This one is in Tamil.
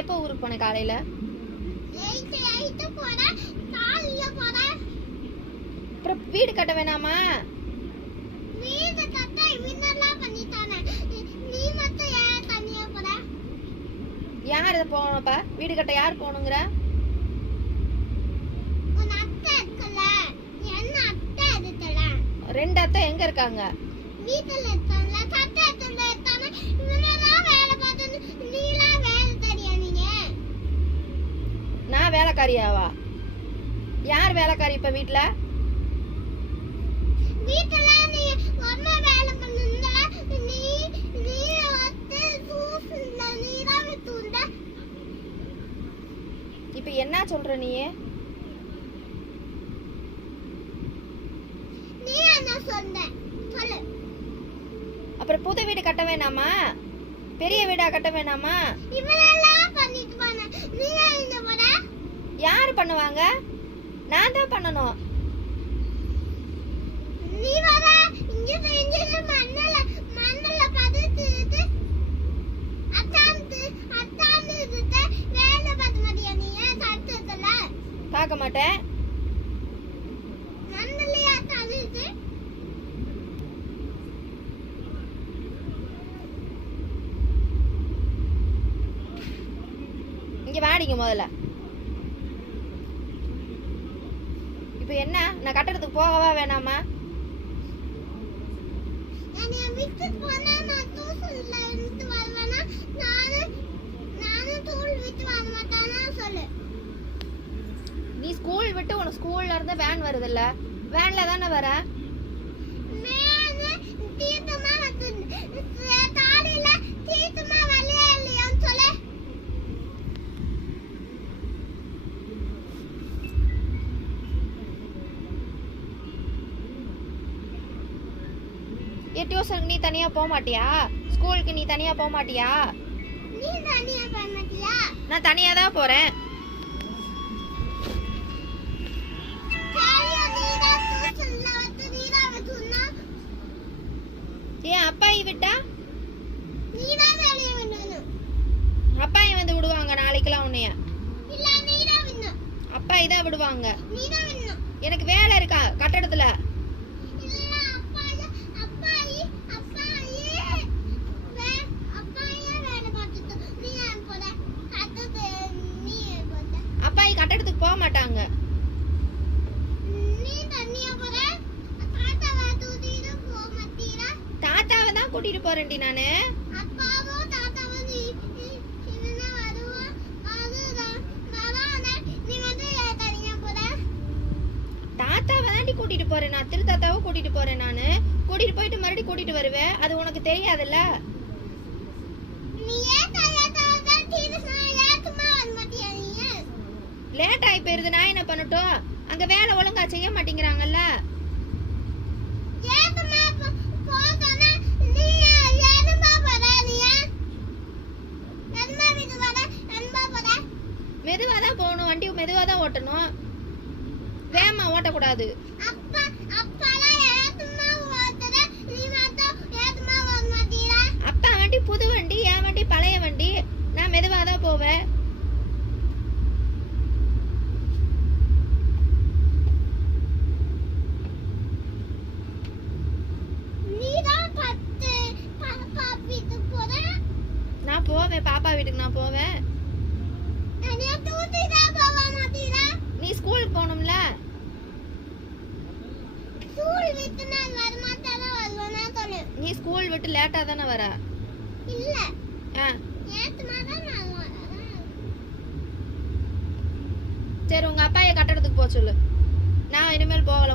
எப்போ ஊருக்கு போனேன்? காலையில. அப்புறம் வீடு கட்ட வேணாமா? யார் போனப்ப? வீடு கட்ட யார் போகணுங்கிற? ரெண்டு அத்தை எங்க இருக்காங்க? நான் வேலைக்காரியாவா? யார் வேலைக்காரி இப்ப வீட்டுல? இப்ப என்ன சொல்ற நீ? அப்புறம் புது வீடு கட்ட வேணாமா? பெரிய வீடா கட்ட வேணாமா? யாரு பண்ணுவாங்க? நான் தான் பண்ணணும். பார்க்க மாட்டேன். இங்க வாடிங்க முதல்ல. இப்ப என்ன? நான் கட்டடத்துக்கு போகவா வேணாமா? நீ ஸ்கூல் விட்டு உனக்கு ஸ்கூல்ல இருந்து வேன் வருதுல்ல, வேன்ல தானே வர? டியூஷனுக்கு நீ தனியா போக மாட்டியா? ஸ்கூலுக்கு நீ தனியா போக மாட்டியா? நான் தனியா தான் போறேன். ஏன் அப்பாயி விட்டா? அப்பாயி வந்து விடுவாங்க நாளைக்கெல்லாம் உன்னைய. அப்பாயி தான் விடுவாங்க. எனக்கு வேலை இருக்கா கட்டடத்துல? அப்பாயி கட்டடத்துக்கு போக மாட்டாங்க. தாத்தாவை தான் கூட்டிட்டு போறேன்டி நானு. தாத்தாவை தாண்டி கூட்டிட்டு போறேன் நான். திரு தாத்தாவை கூட்டிட்டு போறேன் நானு. கூட்டிட்டு போயிட்டு மறுபடியும் கூட்டிட்டு வருவேன். அது உனக்கு தெரியாதுல்ல? லேட் ஆகி போயிருது. நான் என்ன பண்ணட்டும்? அங்க வேலை ஒழுங்கா செய்ய மாட்டேங்கிறாங்கல்ல. மெதுவா தான் போகணும். வண்டி மெதுவா தான் ஓட்டணும். வேகமா ஓட்டக்கூடாது. அப்பா வண்டி புது வண்டி, என் வண்டி பழைய வண்டி. நான் மெதுவா தான் போவேன். நான் போவேன் பாப்பா வீட்டுக்கு. நான் போவேன். நீ ஸ்கூலுக்கு போகணும்ல? நீ ஸ்கூல் விட்டு லேட்டா தானே வர? சரி உங்க அப்பாயை கட்டடத்துக்கு போக சொல்லு. நான் இனிமேல் போகல.